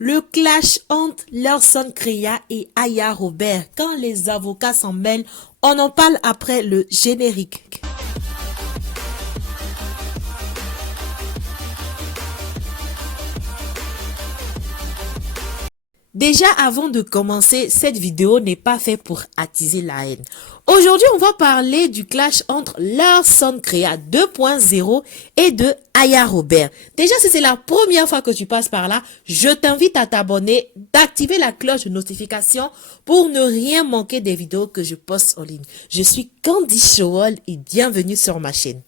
Le clash entre Larson Kreya et Aya Robert. Quand les avocats s'en mêlent, on en parle après le générique. Déjà, avant de commencer, cette vidéo n'est pas faite pour attiser la haine. Aujourd'hui, on va parler du clash entre Larson Kreya 2.0 et de Aya Robert. Déjà, si c'est la première fois que tu passes par là, je t'invite à t'abonner, d'activer la cloche de notification pour ne rien manquer des vidéos que je poste en ligne. Je suis Candy Showell et bienvenue sur ma chaîne.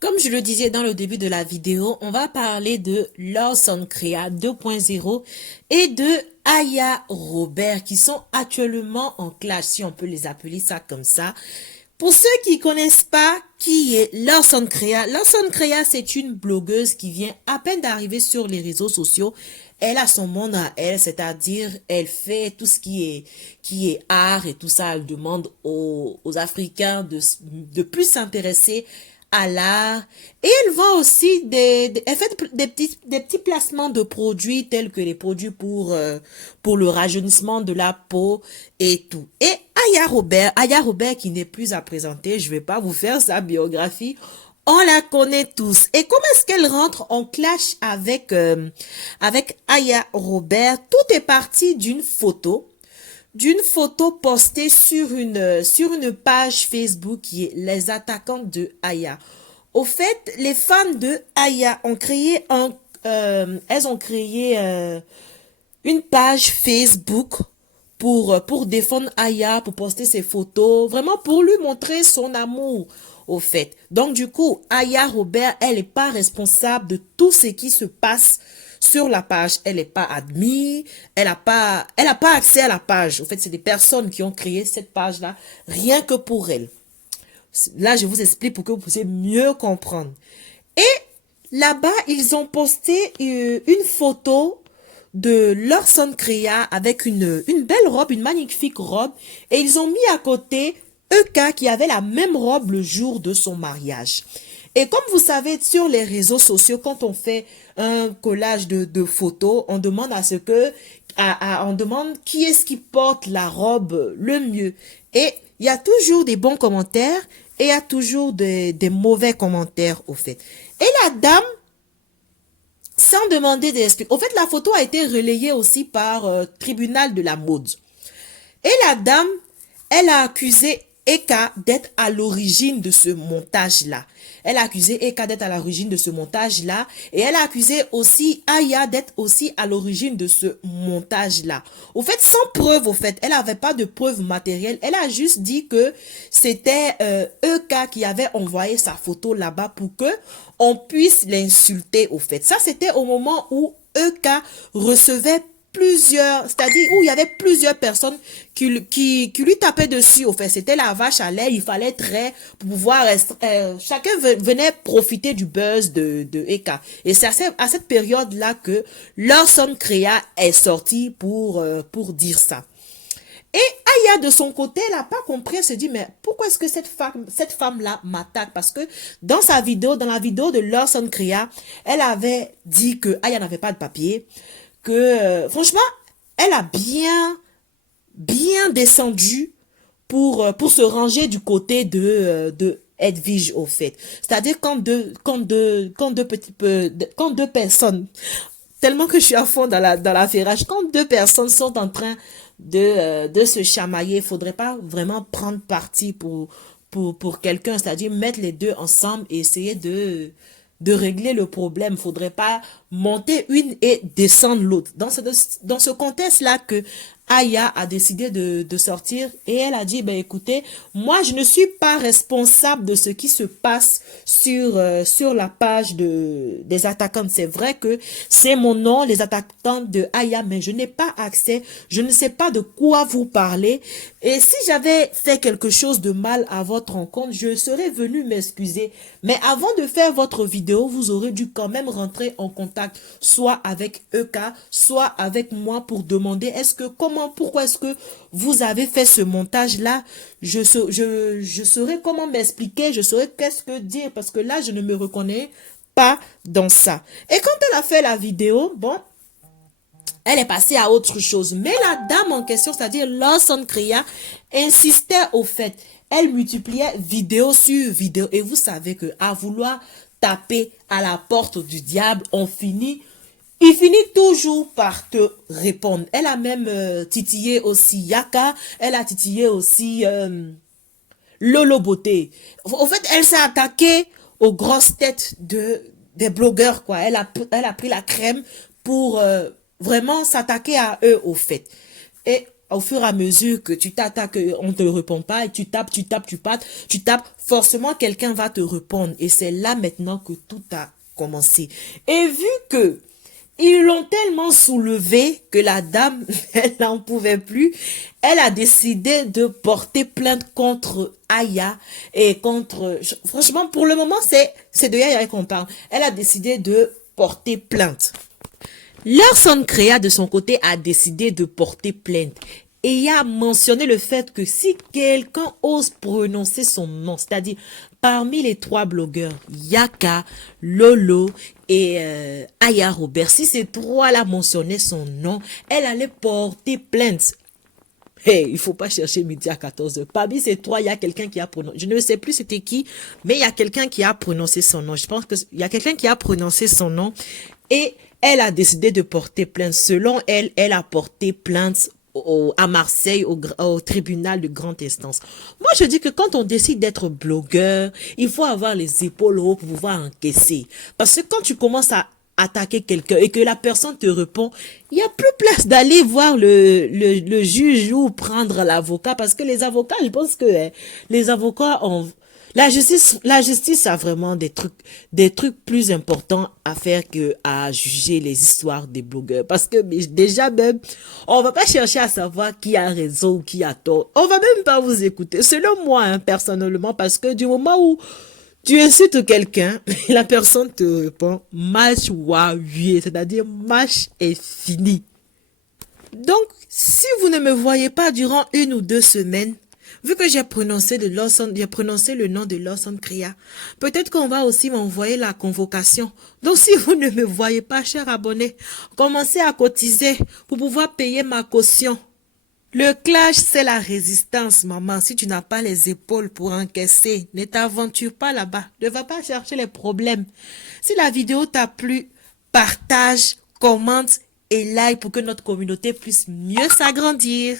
Comme je le disais dans le début de la vidéo, on va parler de Larson Kreya 2.0 et de Aya Robert qui sont actuellement en clash, si on peut les appeler ça comme ça. Pour ceux qui connaissent pas qui est Larson Kreya, c'est une blogueuse qui vient à peine d'arriver sur les réseaux sociaux. Elle a son monde à elle, c'est-à-dire elle fait tout ce qui est art et tout ça. Elle demande aux Africains de plus s'intéresser à l'art, et elle vend aussi elle fait des petits placements de produits tels que les produits pour le rajeunissement de la peau et tout. Et Aya Robert qui n'est plus à présenter, je vais pas vous faire sa biographie, on la connaît tous. Et comment est-ce qu'elle rentre en clash avec Aya Robert? Tout est parti d'une photo postée sur une page Facebook qui est Les Attaquantes de Aya. Au fait, les fans de Aya ont créé elles ont créé une page Facebook pour défendre Aya, pour poster ses photos, vraiment pour lui montrer son amour, au fait. Donc, du coup, Aya Robert, elle n'est pas responsable de tout ce qui se passe sur la page. Elle n'est pas admise, elle n'a pas accès à la page. Au fait, c'est des personnes qui ont créé cette page-là, rien que pour elle. Là, je vous explique pour que vous puissiez mieux comprendre. Et là-bas, ils ont posté une photo de Larson Kreya avec une belle robe, une magnifique robe. Et ils ont mis à côté Eka qui avait la même robe le jour de son mariage. Et comme vous savez, sur les réseaux sociaux, quand on fait un collage de photos, on demande on demande qui est-ce qui porte la robe le mieux. Et il y a toujours des bons commentaires et il y a toujours des mauvais commentaires, au fait. Et la dame, sans demander des explications. Au fait, la photo a été relayée aussi par tribunal de la mode. Et la dame, elle a accusé Eka d'être à l'origine de ce montage-là. Elle a accusé Eka d'être à l'origine de ce montage-là. Et elle a accusé aussi Aya d'être aussi à l'origine de ce montage-là. Au fait, sans preuve, au fait. Elle n'avait pas de preuve matérielle. Elle a juste dit que c'était Eka qui avait envoyé sa photo là-bas pour que on puisse l'insulter, au fait. Ça, c'était au moment où Eka recevait c'est-à-dire où il y avait plusieurs personnes qui lui tapaient dessus, au fait. C'était la vache à lait, il fallait pour pouvoir, chacun venait profiter du buzz de Eka. Et c'est à cette période-là que Larson Kreya est sorti pour dire ça. Et Aya, de son côté, elle n'a pas compris, elle se dit, mais pourquoi est-ce que cette femme-là m'attaque? Parce que dans la vidéo de Larson Kreya, elle avait dit que Aya n'avait pas de papier, que franchement, elle a bien descendu pour se ranger du côté de Edwige, au fait. C'est-à-dire quand deux personnes, tellement que je suis à fond dans la ferrage, quand deux personnes sont en train de se chamailler, il faudrait pas vraiment prendre parti pour quelqu'un, c'est-à-dire mettre les deux ensemble et essayer de régler le problème. Faudrait pas monter une et descendre l'autre. Dans ce contexte-là que Aya a décidé de sortir et elle a dit, ben écoutez, moi je ne suis pas responsable de ce qui se passe sur la page des attaquantes. C'est vrai que c'est mon nom, les attaquantes de Aya, mais je n'ai pas accès, je ne sais pas de quoi vous parlez. Et si j'avais fait quelque chose de mal à votre rencontre, je serais venu m'excuser. Mais avant de faire votre vidéo, vous aurez dû quand même rentrer en contact, soit avec Eka, soit avec moi pour demander pourquoi est-ce que vous avez fait ce montage-là? Je saurais comment m'expliquer, je saurais qu'est-ce que dire, parce que là, je ne me reconnais pas dans ça. Et quand elle a fait la vidéo, bon, Elle est passée à autre chose. Mais la dame en question, c'est-à-dire Lawson Krea, insistait au fait. Elle multipliait vidéo sur vidéo. Et vous savez que à vouloir taper à la porte du diable, il finit toujours par te répondre. Elle a même titillé aussi Yaka. Elle a titillé aussi Lolo Beauté. En fait, elle s'est attaquée aux grosses têtes des blogueurs, quoi. Elle a pris la crème pour vraiment s'attaquer à eux, au fait. Et au fur et à mesure que tu t'attaques, on ne te répond pas, et tu tapes, forcément quelqu'un va te répondre. Et c'est là maintenant que tout a commencé. Et vu que ils l'ont tellement soulevé que la dame, elle n'en pouvait plus. Elle a décidé de porter plainte contre Aya et contre... Franchement, pour le moment, c'est de Aya qu'on parle. Elle a décidé de porter plainte. Lawson Krea, de son côté, a décidé de porter plainte. Et il a mentionné le fait que si quelqu'un ose prononcer son nom, c'est-à-dire parmi les 3 blogueurs, Yaka, Lolo et Aya Robert, si ces 3-là mentionnaient son nom, elle allait porter plainte. Hey, il faut pas chercher midi à 14h. Parmi ces 3, il y a quelqu'un qui a prononcé, je ne sais plus c'était qui, mais il y a quelqu'un qui a prononcé son nom. Je pense que il y a quelqu'un qui a prononcé son nom et elle a décidé de porter plainte. Selon elle, elle a porté plainte à Marseille, au tribunal de grande instance. Moi, je dis que quand on décide d'être blogueur, il faut avoir les épaules hautes pour pouvoir encaisser. Parce que quand tu commences à attaquer quelqu'un et que la personne te répond, il n'y a plus place d'aller voir le juge ou prendre l'avocat parce que les avocats, je pense que les avocats ont... La justice a vraiment des trucs plus importants à faire que à juger les histoires des blogueurs. Parce que déjà même, on va pas chercher à savoir qui a raison ou qui a tort. On va même pas vous écouter. Selon moi, hein, personnellement, parce que du moment où tu insultes quelqu'un, la personne te répond, match waouh, c'est-à-dire match est fini. Donc, si vous ne me voyez pas durant 1 ou 2 semaines, vu que j'ai prononcé le nom de Lawson Krea, peut-être qu'on va aussi m'envoyer la convocation. Donc, si vous ne me voyez pas, chers abonnés, commencez à cotiser pour pouvoir payer ma caution. Le clash, c'est la résistance, maman. Si tu n'as pas les épaules pour encaisser, ne t'aventure pas là-bas. Ne va pas chercher les problèmes. Si la vidéo t'a plu, partage, commente et like pour que notre communauté puisse mieux s'agrandir.